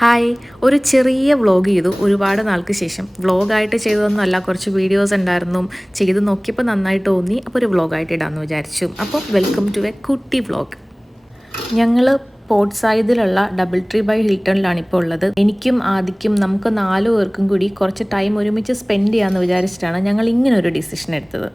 Hi, ഒരു ചെറിയ vlog ചെയ്തു ഒരുപാട് നാൾക്ക് ശേഷം. വ്ളോഗായിട്ട് ചെയ്തതൊന്നുമല്ല, കുറച്ച് വീഡിയോസ് ഉണ്ടായിരുന്നു, ചെയ്ത് നോക്കിയപ്പോൾ നന്നായിട്ട് തോന്നി. അപ്പോൾ ഒരു വ്ളോഗായിട്ട് ഇടാമെന്ന് വിചാരിച്ചു. അപ്പോൾ വെൽക്കം ടു എ കുട്ടി വ്ളോഗ്. ഞങ്ങൾ പോർട്ട് സൈഡിലുള്ള ഡബിൾ ട്രീ ബൈ ഹിൽട്ടണിലാണ് ഇപ്പോൾ ഉള്ളത്. എനിക്കും ആദിക്കും നമുക്ക് 4 പേർക്കും കൂടി കുറച്ച് ടൈം ഒരുമിച്ച് സ്പെൻഡ് ചെയ്യാമെന്ന് വിചാരിച്ചിട്ടാണ് ഞങ്ങൾ ഇങ്ങനൊരു ഡിസിഷൻ എടുത്തത്.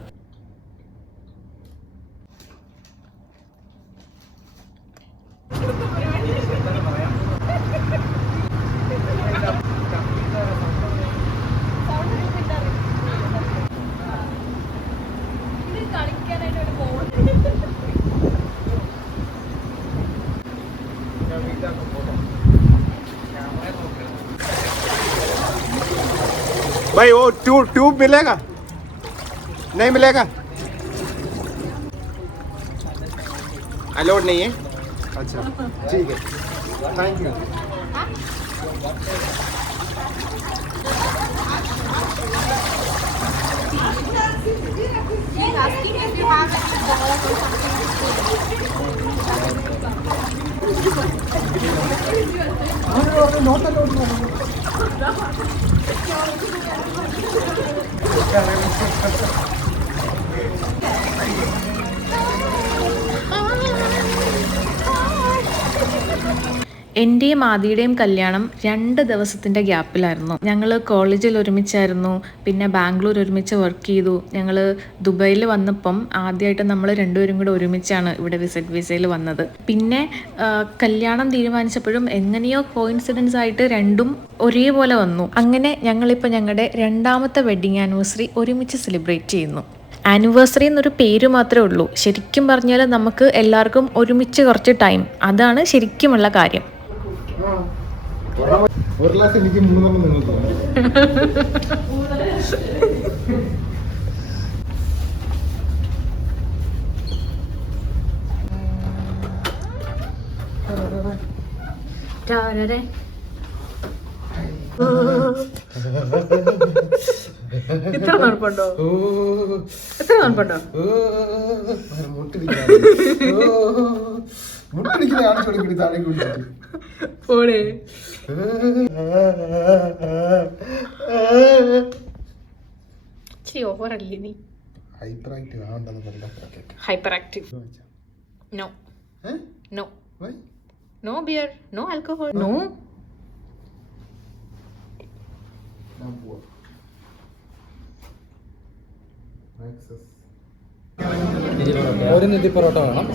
भाई वो ट्यूब मिलेगा नहीं मिलेगा अलाउड नहीं है अच्छा ठीक है थैंक यू എൻ്റെയും ആദിയുടെയും കല്യാണം 2 ദിവസത്തിൻ്റെ ഗ്യാപ്പിലായിരുന്നു. ഞങ്ങൾ കോളേജിൽ ഒരുമിച്ചായിരുന്നു, പിന്നെ ബാംഗ്ലൂർ ഒരുമിച്ച് വർക്ക് ചെയ്തു. ഞങ്ങൾ ദുബൈയിൽ വന്നപ്പം ആദ്യമായിട്ട് നമ്മൾ രണ്ടുപേരും കൂടെ ഒരുമിച്ചാണ് ഇവിടെ വിസിറ്റ് വിസയിൽ വന്നത്. പിന്നെ കല്യാണം തീരുമാനിച്ചപ്പോഴും എങ്ങനെയോ കോയിൻസിഡൻസ് ആയിട്ട് രണ്ടും ഒരേപോലെ വന്നു. അങ്ങനെ ഞങ്ങളിപ്പോൾ ഞങ്ങളുടെ 2ാമത്തെ വെഡ്ഡിങ് ആനിവേഴ്സറി ഒരുമിച്ച് സെലിബ്രേറ്റ് ചെയ്യുന്നു. ആനിവേഴ്സറി എന്നൊരു പേര് മാത്രമേ ഉള്ളൂ. ശരിക്കും പറഞ്ഞാൽ നമുക്ക് എല്ലാവർക്കും ഒരുമിച്ച് കുറച്ച് ടൈം, അതാണ് ശരിക്കുമുള്ള കാര്യം. ഒരു ഗ്ലാസ് എനിക്ക് 3 നിങ്ങൾക്ക് എത്ര നടപ്പുണ്ടോ പോടേ ഓവറല്ലേ നീ? Hyperactive. No no no beer, no alcohol, no. ഒരു നെറ്റി പൊറോട്ട വേണം.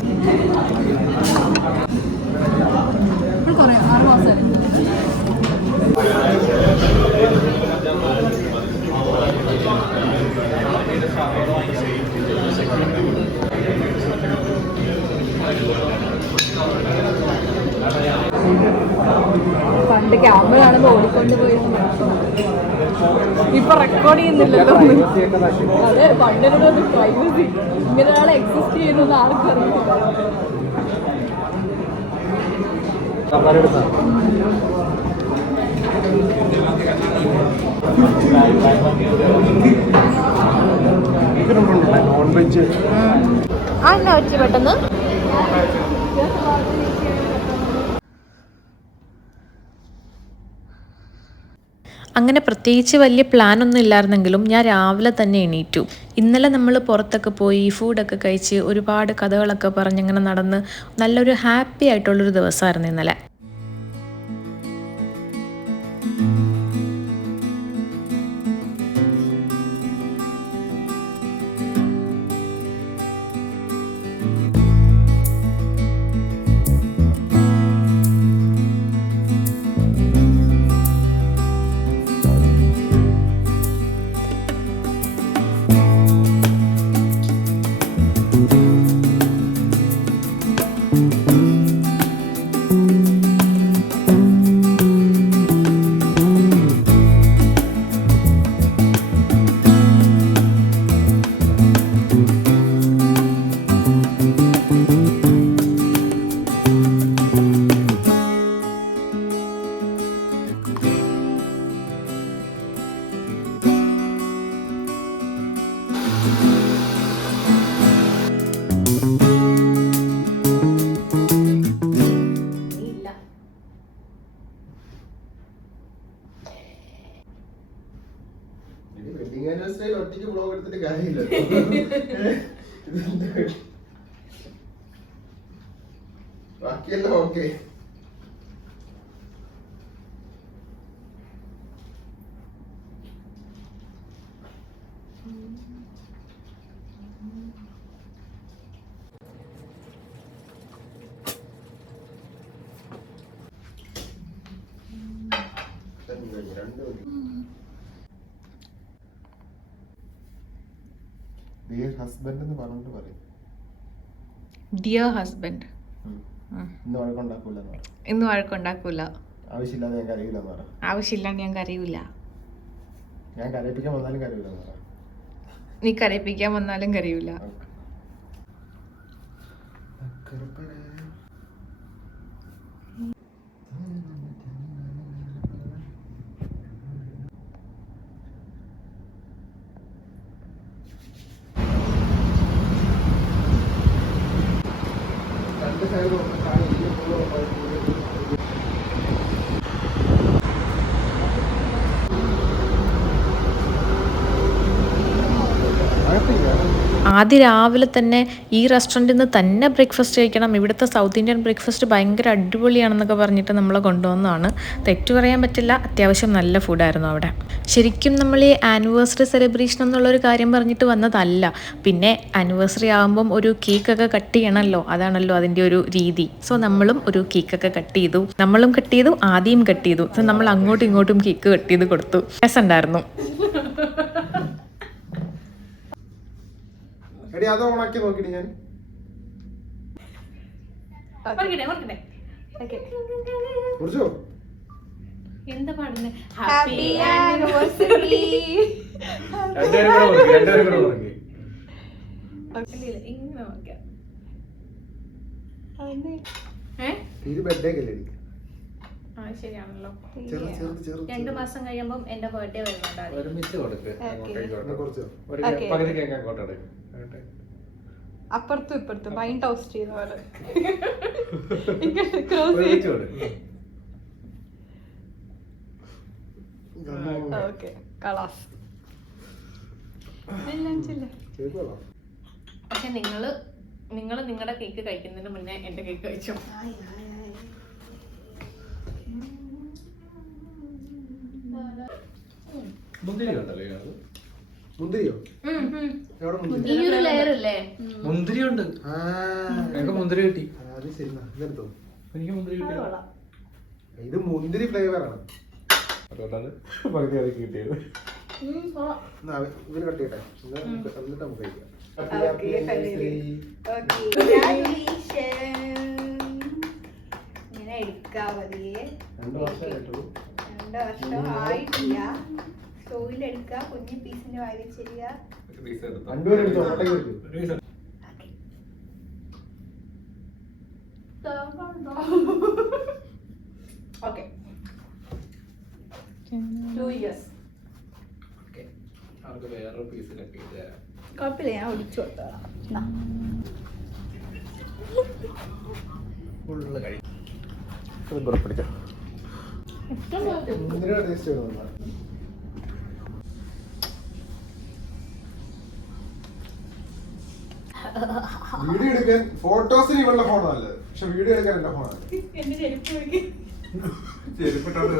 പണ്ട് ക്യാമറ കാണുമ്പോൾ ഓടിക്കൊണ്ട് പോയിരുന്നു, ഇപ്പൊ റെക്കോർഡ് ചെയ്യുന്നില്ലല്ലോ. അതെ, പണ്ടിനൊരു പ്രൈവസി, ഇങ്ങനെ ഒരാളെ എക്സിസ്റ്റ് ചെയ്യുന്നത് ആർക്കറിയില്ല. നോൺ വെജ് എന്നാ വെച്ച് പെട്ടെന്ന് അങ്ങനെ പ്രത്യേകിച്ച് വലിയ പ്ലാനൊന്നും ഇല്ലായിരുന്നെങ്കിലും ഞാൻ രാവിലെ തന്നെ എണീറ്റു. ഇന്നലെ നമ്മൾ പുറത്തൊക്കെ പോയി ഫുഡൊക്കെ കഴിച്ച് ഒരുപാട് കഥകളൊക്കെ പറഞ്ഞിങ്ങനെ നടന്ന് നല്ലൊരു ഹാപ്പി ആയിട്ടുള്ളൊരു ദിവസമായിരുന്നു ഇന്നലെ. സ്റ്റൈൽ ഒറ്റയ്ക്ക് ബ്ലോഗ് എടുത്തിട്ട് കാര്യമില്ല. ബാക്കിയെല്ലാം ഓക്കെ. ഡിയർ ഹസ്ബൻഡ് എന്ന് പറഞ്ഞിട്ട് പറയും. Dear husband. ഇന്ന് വഴക്കുണ്ടാക്കൂലെന്ന് പറ. ഇന്ന് വഴക്കുണ്ടാക്കൂല. ആവശ്യമില്ലാതെ ഞാൻ കരയില്ലെന്ന് പറ. ആവശ്യമില്ലാണ്ട് ഞാൻ കരയൂല. ഞാൻ കരയിപ്പിക്കാൻ വന്നാലും കരയില്ലെന്ന് പറ. നീ കരയിപ്പിക്കാൻ വന്നാലും കരയൂല. ആദ്യം രാവിലെ തന്നെ ഈ റെസ്റ്റോറൻറ്റിൽ നിന്ന് തന്നെ ബ്രേക്ക്ഫാസ്റ്റ് കഴിക്കണം, ഇവിടുത്തെ സൗത്ത് ഇന്ത്യൻ ബ്രേക്ക്ഫാസ്റ്റ് ഭയങ്കര അടിപൊളിയാണെന്നൊക്കെ പറഞ്ഞിട്ട് നമ്മളെ കൊണ്ടുവന്നതാണ്. തെറ്റു പറയാൻ പറ്റില്ല, അത്യാവശ്യം നല്ല ഫുഡായിരുന്നു അവിടെ. ശരിക്കും നമ്മൾ ഈ ആനിവേഴ്സറി സെലിബ്രേഷൻ എന്നുള്ളൊരു കാര്യം പറഞ്ഞിട്ട് വന്നതല്ല. പിന്നെ ആനിവേഴ്സറി ആകുമ്പം ഒരു കേക്കൊക്കെ കട്ട് ചെയ്യണമല്ലോ, അതാണല്ലോ അതിൻ്റെ ഒരു രീതി. സോ നമ്മളും ഒരു കേക്കൊക്കെ കട്ട് ചെയ്തു. നമ്മളും കട്ട് ചെയ്തു, ആദ്യം കട്ട് ചെയ്തു. സോ നമ്മൾ അങ്ങോട്ടും ഇങ്ങോട്ടും കേക്ക് കട്ട് ചെയ്ത് കൊടുത്തു. രസമുണ്ടായിരുന്നു. എടി അത് ഓണാക്കി നോക്കിയിട്ട് ഞാൻ കുറിച്ചോ എന്താ പാടുന്നത്? Happy anniversary. ഇത് ബർത്ത്ഡേ അല്ലേ? ശരിയാണല്ലോ. ചെറു ചെറു ചെറു 2 മാസം കഴിയുമ്പം എന്റെ ബർത്ത്ഡേ വരുന്നുണ്ട്. ഒരുമിച്ച് കൊടുക്ക്. കുറച്ചോ പകുതി കേക്ക് അങ്ങോട്ട് എടുക്ക്. അപ്പുറത്തും ഇപ്പുറത്തും വൈൻ ടോസ്റ്റ് ചെയ്യുന്ന പോലെ. ഒരുമിച്ച് കൊടുക്ക്. ഓക്കെ കളാസ് എല്ലാം ചെല്ലേ. പക്ഷെ നിങ്ങള് നിങ്ങളുടെ കേക്ക് കഴിക്കുന്നതിന് മുന്നേ എന്റെ കേക്ക് കഴിച്ചു. മുന്തിരി ഉണ്ടല്ലോ ഇതിനകത്ത്. മുന്തിരിയോ? എവിടെ മുന്തിരി? ഈ ഒരു ലെയർ അല്ലേ? മുന്തിരി ഉണ്ട്. എനിക്ക് മുന്തിരി കിട്ടി. അത് ശരി, ഇതെടുത്തോ. എനിക്ക് മുന്തിരി കിട്ടി. ഇത് മുന്തിരി ഫ്ലേവർ ആണ്. അതുകൊണ്ടാണ് പകുതി അത് കിട്ടിയത്. ഇവര് കട്ട് ചെയ്യട്ടെ, എന്നിട്ട് നമുക്ക് കഴിക്കാം. ഇങ്ങനെ എടുക്കാ മതിയേ. 2 വർഷം ആയിട്ടുള്ളൂ. 2 വർഷം ആയിട്ടില്ല. സ്റ്റോവിലെടുക്കുക, കുഞ്ഞു പീസിന്റെ വായി വെച്ചിരിക്കുക. രണ്ടുപേരും എടുത്തോ, ഒട്ടേക്ക് എടുക്കും. Okay 2 years. അവർക്ക് വേറൊരു പീസിലൊക്കെ ഇത് തരാം. കുഴപ്പമില്ല, ഞാൻ ഒടിച്ചു കൊടുത്തോളാം. ഫുള്ള് കഴിക്കും. മുന്തിരിയുടെ ടേസ്റ്റ് വരുന്നുണ്ടോ? വീഡിയോ എടുക്കാൻ ഫോട്ടോസിന് ഇവളുടെ ഫോണാണ് നല്ലത്, പക്ഷെ വീഡിയോ എടുക്കാൻ എന്റെ ഫോണാണ്. എന്റെ ചെരുപ്പ് നോക്കി. ചെരുപ്പിട്ടോണ്ട്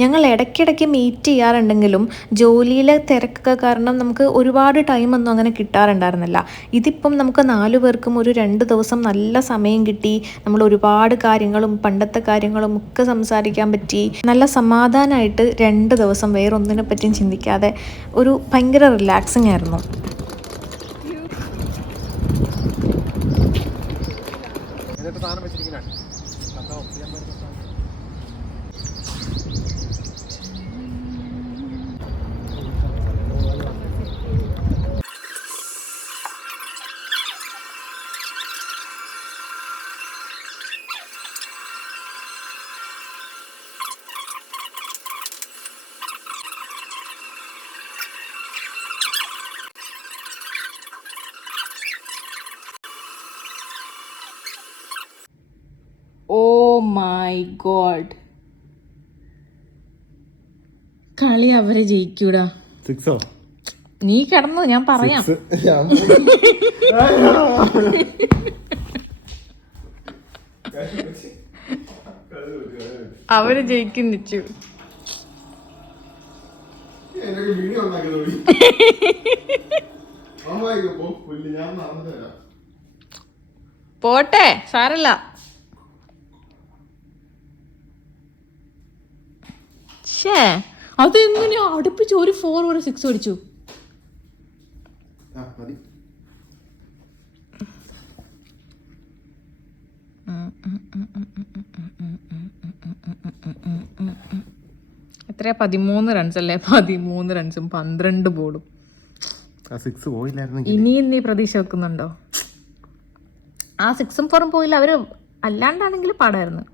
ഞങ്ങൾ ഇടയ്ക്കിടയ്ക്ക് മീറ്റ് ചെയ്യാറുണ്ടെങ്കിലും ജോലിയിലെ തിരക്കൊക്കെ കാരണം നമുക്ക് ഒരുപാട് ടൈമൊന്നും അങ്ങനെ കിട്ടാറുണ്ടായിരുന്നില്ല. ഇതിപ്പം നമുക്ക് 4 പേർക്കും ഒരു 2 ദിവസം നല്ല സമയം കിട്ടി. നമ്മൾ ഒരുപാട് കാര്യങ്ങളും പണ്ടത്തെ കാര്യങ്ങളും ഒക്കെ സംസാരിക്കാൻ പറ്റി. നല്ല സമാധാനമായിട്ട് 2 ദിവസം വേറൊന്നിനെ പറ്റിയും ചിന്തിക്കാതെ ഒരു ഭയങ്കര റിലാക്സിങ് ആയിരുന്നു. എന്നിട്ട് സാധനം വെച്ചിരിക്കുന്നതാണ്. Oh my god. കളി അവരെ ജയിക്കൂടാ. 6 നീ കിടന്നു, ഞാൻ പറയാം. അവര് ജയിക്കും നിച്ചു. പോട്ടെ, സാരല്ല. ഷേ, അതെങ്ങനെയാ അടുപ്പിച്ച് ഒരു 4 ഒരു 6 അടിച്ചു? എത്രയാ? 13 റൺസ് അല്ലേ? 13 റൺസും 12 ബോളും. ഇനിയും നീ പ്രതീക്ഷ വെക്കുന്നുണ്ടോ? ആ 6ഉം 4ഉം പോയില്ല. അവര് അല്ലാണ്ടാണെങ്കിൽ പാടായിരുന്നു.